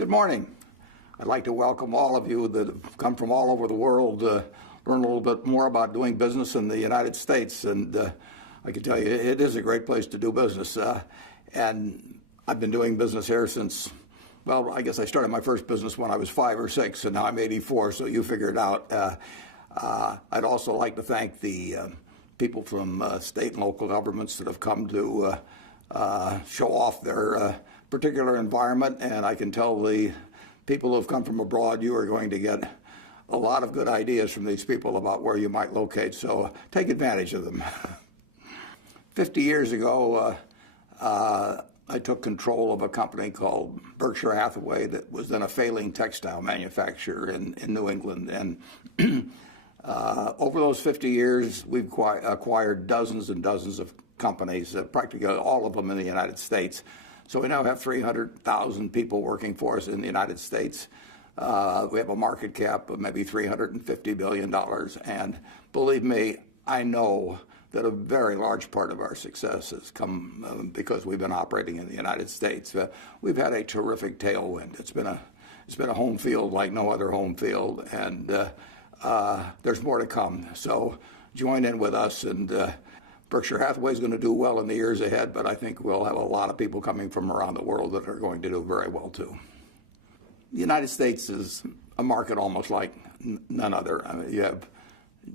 Good morning. I'd like to welcome all of you that have come from all over the world to learn a little bit more about doing business in the United States. And I can tell you, it is a great place to do business. And I've been doing business here since, well, I guess I started my first business when I was 5 or 6, and now I'm 84, so you figure it out. I'd also like to thank the people from state and local governments that have come to show off their particular environment, and I can tell the people who have come from abroad, you are going to get a lot of good ideas from these people about where you might locate, so take advantage of them. 50 years ago, I took control of a company called Berkshire Hathaway that was then a failing textile manufacturer in New England. And over those 50 years, we've acquired dozens and dozens of companies, practically all of them in the United States. So we now have 300,000 people working for us in the United States. We have a market cap of maybe $350 billion. And believe me, I know that a very large part of our success has come because we've been operating in the United States. We've had a terrific tailwind. It's been a home field like no other home field, and there's more to come. So join in with us, and Berkshire Hathaway is going to do well in the years ahead, but I think we'll have a lot of people coming from around the world that are going to do very well too. The United States is a market almost like none other. I mean, you have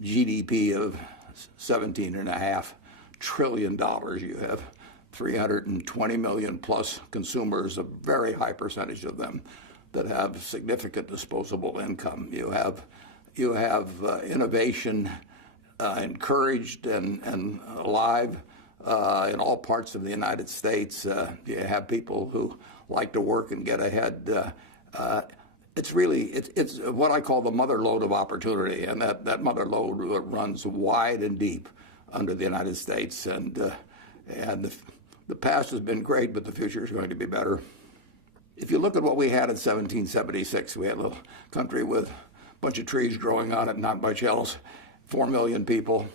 GDP of $17.5 trillion. You have 320 million plus consumers, a very high percentage of them that have significant disposable income. You have innovation encouraged and alive in all parts of the United States. You have people who like to work and get ahead. It's what I call the mother lode of opportunity, and that mother lode runs wide and deep under the United States. And the past has been great, but the future is going to be better. If you look at what we had in 1776, we had a little country with a bunch of trees growing on it, not much else, 4 million people,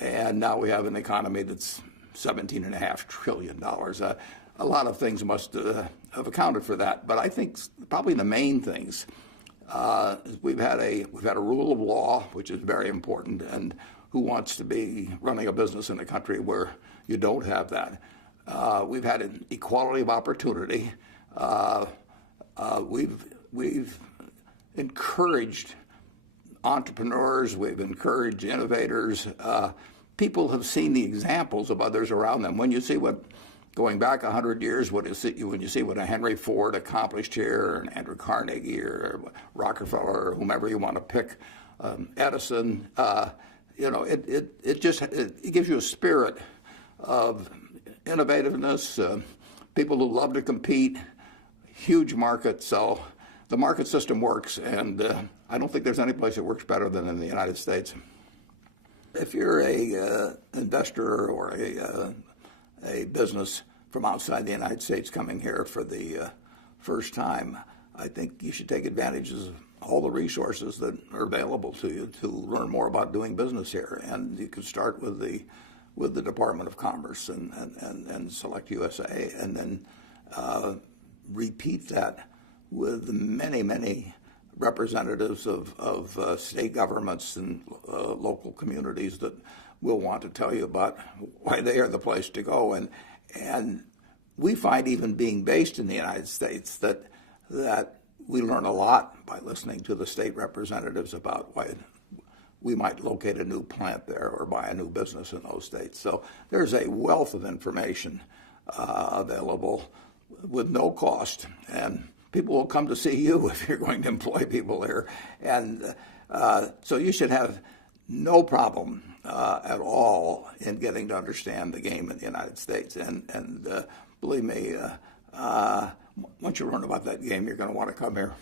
and now we have an economy that's $17.5 trillion. A lot of things must have accounted for that, but I think probably the main things we've had a rule of law, which is very important, and who wants to be running a business in a country where you don't have that? We've had an equality of opportunity. We've encouraged entrepreneurs, we've encouraged innovators. People have seen the examples of others around them. When you see going back 100 years, when you see what a Henry Ford accomplished here, or an Andrew Carnegie, or Rockefeller, or whomever you want to pick, Edison, it gives you a spirit of innovativeness, people who love to compete, huge market. So the market system works, and I don't think there's any place that works better than in the United States. If you're a investor or a business from outside the United States coming here for the first time, I think you should take advantage of all the resources that are available to you to learn more about doing business here. And you can start with the Department of Commerce and SelectUSA, and then repeat that with many, many representatives of state governments and local communities that will want to tell you about why they are the place to go. And we find, even being based in the United States, that we learn a lot by listening to the state representatives about why we might locate a new plant there or buy a new business in those states. So there's a wealth of information available with no cost, and people will come to see you if you're going to employ people here. And so you should have no problem at all in getting to understand the game in the United States. And believe me, once you learn about that game, you're going to want to come here.